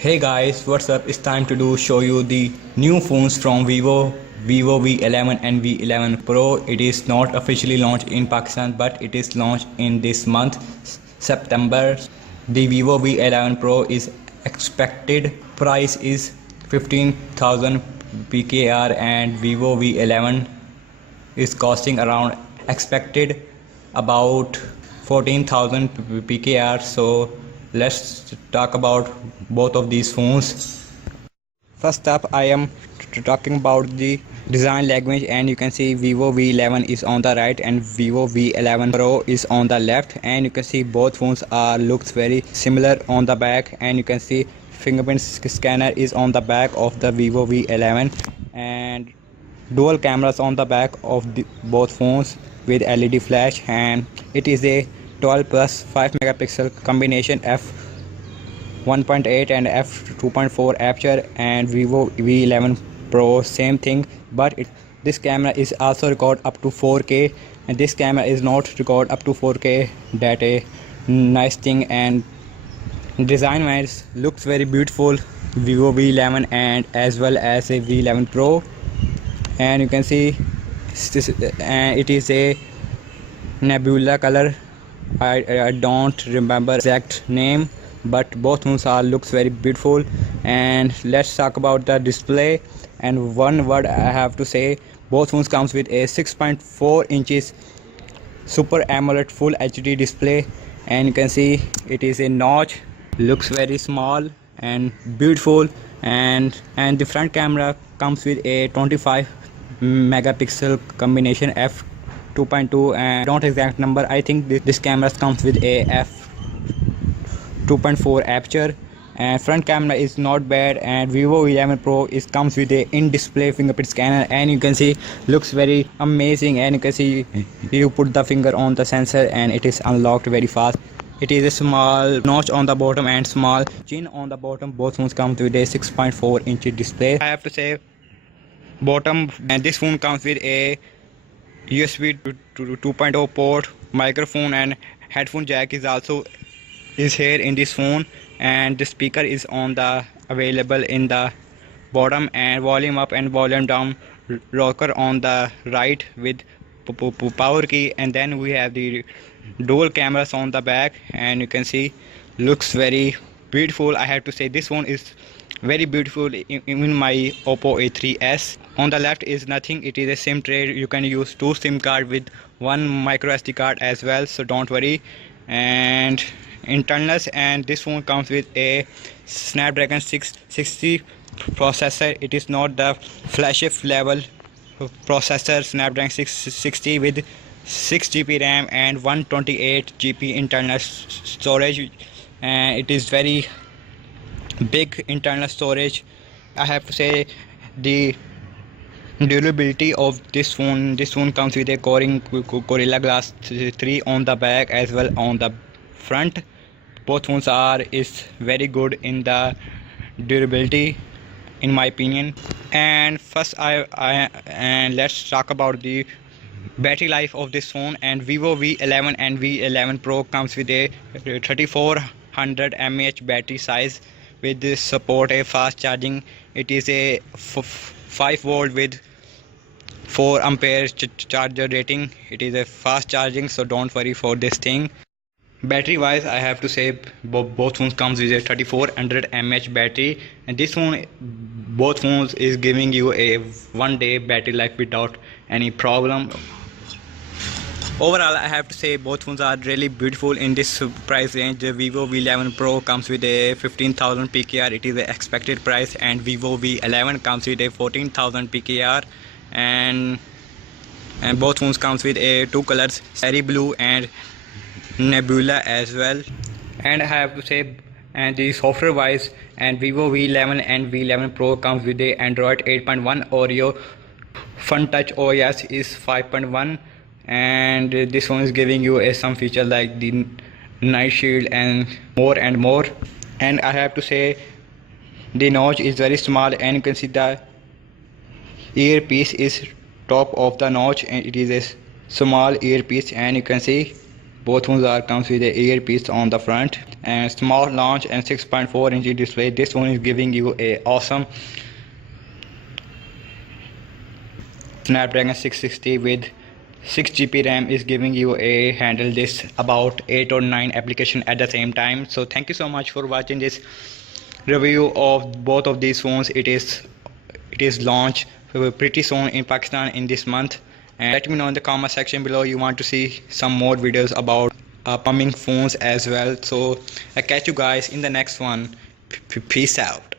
Hey guys, what's up? It's time to show you the new phones from Vivo V11 and V11 Pro. It is not officially launched in Pakistan, but it is launched in this month, September. The Vivo V11 Pro is expected price is 15,000 PKR and Vivo V11 is costing around expected about 14,000 PKR. So let's talk about both of these phones. First up, I am talking about the design language, and you can see Vivo V11 is on the right and Vivo V11 Pro is on the left, and you can see both phones are looks very similar on the back, and you can see fingerprint scanner is on the back of the Vivo V11 and dual cameras on the back of both phones with LED flash, and it is a 12 plus 5 megapixel combination f 1.8 and f2.4 aperture, and Vivo V11 Pro same thing, but this camera is also record up to 4K and this camera is not record up to 4K. That a nice thing, and design wise looks very beautiful Vivo V11 and as well as a V11 Pro, and you can see this, it is a nebula color. I don't remember exact name, but both phones are looks very beautiful. And let's talk about the display, and one word I have to say, both phones comes with a 6.4 inches Super AMOLED Full HD display, and you can see it is a notch, looks very small and beautiful, and the front camera comes with a 25 megapixel combination f 2.2 and don't exact number. I think this camera comes with a f 2.4 aperture, and front camera is not bad, and Vivo V11 Pro comes with a in-display fingerprint scanner, and you can see looks very amazing, and you can see you put the finger on the sensor and it is unlocked very fast. It is a small notch on the bottom and small chin on the bottom. Both phones come with a 6.4 inch display. I have to say bottom, and this phone comes with a USB 2.0 port, microphone and headphone jack is here in this phone, and the speaker is on the available in the bottom, and volume up and volume down rocker on the right with power key, and then we have the dual cameras on the back, and you can see looks very beautiful. I have to say this phone is very beautiful in my Oppo A3s. On the left is nothing, it is a SIM tray. You can use 2 SIM card with 1 micro SD card as well, so don't worry. And internals, and this phone comes with a Snapdragon 660 processor. It is not the flagship level processor, Snapdragon 660 with 6GB RAM and 128GB internal storage, and it is very big internal storage. I have to say the durability of this phone comes with a Gorilla Glass 3 on the back as well on the front. Both phones is very good in the durability in my opinion. And first and let's talk about the battery life of this phone, and Vivo V11 and V11 Pro comes with a 3400 mAh battery size with this support a fast charging. It is a 5 volt with 4 ampere charger rating. It is a fast charging, so don't worry for this thing. Battery wise, I have to say both phones comes with a 3400 mAh battery, and this phone both phones is giving you a 1 day battery life without any problem. Overall, I have to say both phones are really beautiful in this price range. The Vivo V11 Pro comes with a 15,000 PKR, it is the expected price, and Vivo V11 comes with a 14,000 PKR, and both phones comes with a 2 colors, Cherry Blue and Nebula as well. And I have to say, and the software wise, and Vivo V11 and V11 Pro comes with a Android 8.1 Oreo, Fun Touch OS is 5.1, and this one is giving you some feature like the night shield and more. And I have to say the notch is very small, and you can see the earpiece is top of the notch, and it is a small earpiece, and you can see Both phones are comes with a earpiece on the front and small launch and 6.4-inch display. This one is giving you a awesome Snapdragon 660 with 6 GB RAM is giving you a handle this about 8 or 9 application at the same time. So thank you so much for watching this review of both of these phones. It is launched pretty soon in Pakistan in this month, and let me know in the comment section below you want to see some more videos about upcoming phones as well. So I catch you guys in the next one. Peace out.